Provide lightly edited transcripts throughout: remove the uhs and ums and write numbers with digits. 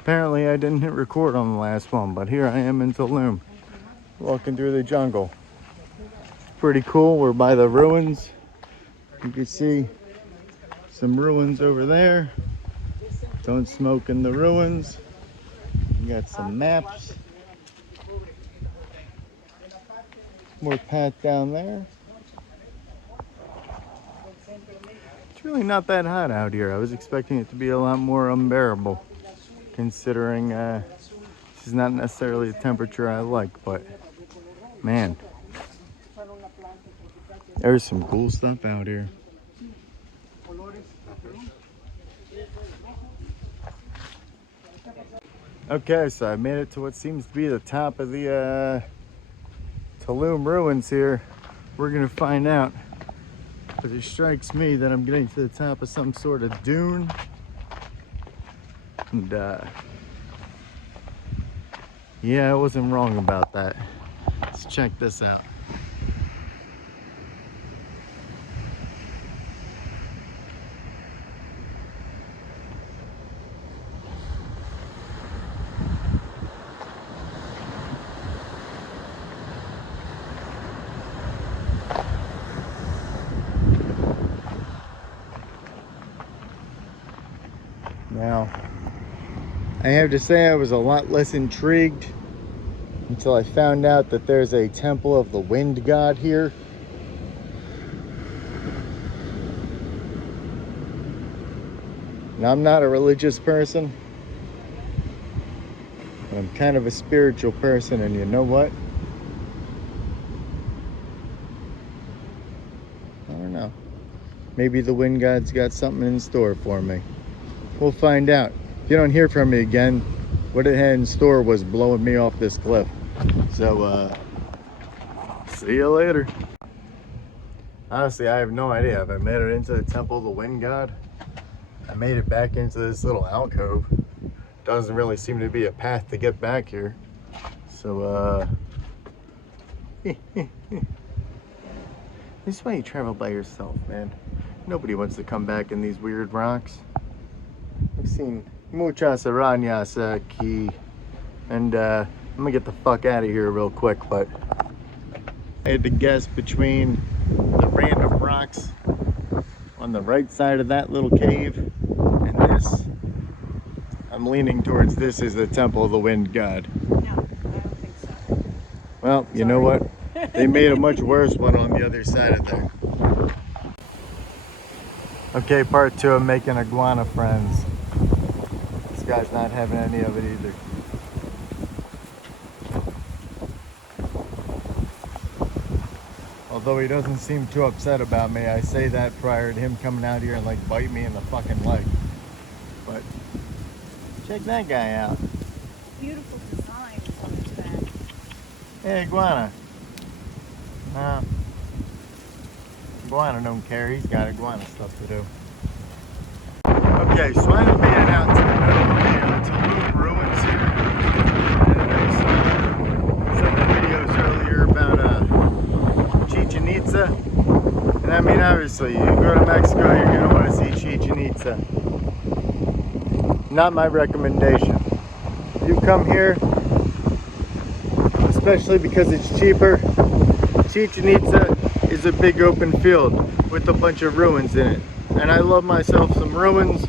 Apparently I didn't hit record on the last one, but here I am in Tulum, walking through the jungle. Pretty cool. We're by the ruins. You can see some ruins over there. Don't smoke in the ruins. You got some maps. More path down there. It's really not that hot out here. I was expecting it to be a lot more unbearable, considering this is not necessarily the temperature I like, but man, there's some cool stuff out here. Okay, so I made it to what seems to be the top of the Tulum ruins here. We're gonna find out, because it strikes me that I'm getting to the top of some sort of dune. And yeah, I wasn't wrong about that. Let's check this out. Now, I have to say I was a lot less intrigued until I found out that there's a temple of the wind god here. Now, I'm not a religious person, but I'm kind of a spiritual person, and you know what? I don't know. Maybe the wind god's got something in store for me. We'll find out. If you don't hear from me again, what it had in store was blowing me off this cliff. So, see you later. Honestly, I have no idea if I made it into the temple of the wind god. I made it back into this little alcove. Doesn't really seem to be a path to get back here. So, this is why you travel by yourself, man. Nobody wants to come back in these weird rocks. I've seen muchas arañas aquí, and I'm gonna get the fuck out of here real quick, but I had to guess between the random rocks on the right side of that little cave and this. I'm leaning towards this is the temple of the wind god. No, I don't think so. Well, you know what? They made a much worse one on the other side of there. Okay, part 2 of making iguana friends. This guy's not having any of it either. Although he doesn't seem too upset about me. I say that prior to him coming out here and like bite me in the fucking leg. But check that guy out. Beautiful design on his back. Hey, iguana. No. Iguana don't care. He's got iguana stuff to do. Okay, so I have made it out to the middle of the Tulum ruins here. And I saw some of the videos earlier about Chichen Itza. And I mean, obviously, you go to Mexico, you're going to want to see Chichen Itza. Not my recommendation. You come here, especially because it's cheaper. Chichen Itza is a big open field with a bunch of ruins in it. And I love myself some ruins.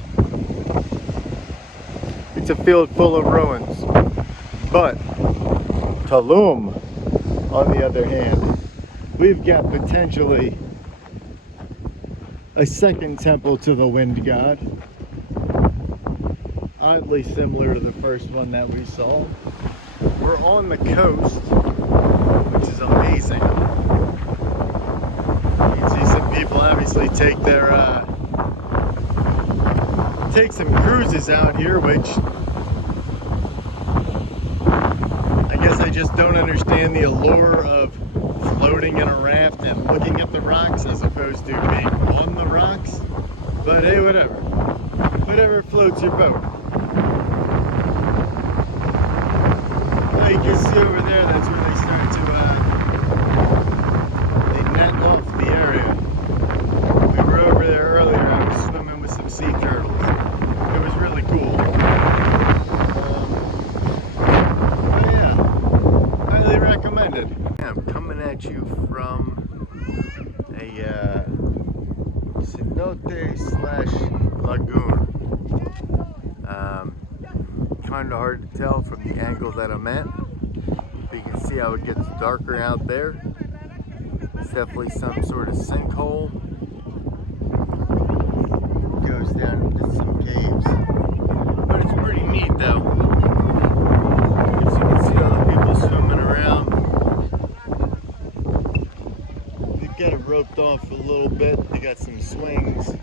It's a field full of ruins. But Tulum, on the other hand, we've got potentially a second temple to the wind god. Oddly similar to the first one that we saw. We're on the coast, which is amazing. You can see some people obviously take some cruises out here, which I guess I just don't understand the allure of floating in a raft and looking at the rocks as opposed to being on the rocks. But hey, whatever. Whatever floats your boat. You can see over there, that's where they start to, they net off the area. We were over there earlier, I was swimming with some sea turtles. It was really cool. kind of hard to tell from the angle that I'm at. But you can see how it gets darker out there. It's definitely some sort of sinkhole. Goes down into some caves. But it's pretty neat though. As you can see all the people swimming around. They've got it roped off a little bit. They got some swings.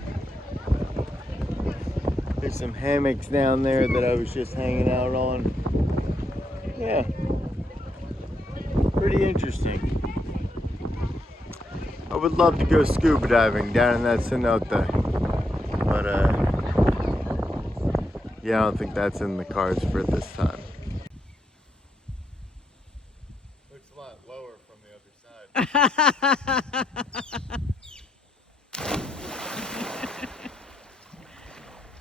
There's some hammocks down there that I was just hanging out on. Yeah. Pretty interesting. I would love to go scuba diving down in that cenote. But yeah, I don't think that's in the cards for this time. Looks a lot lower from the other side.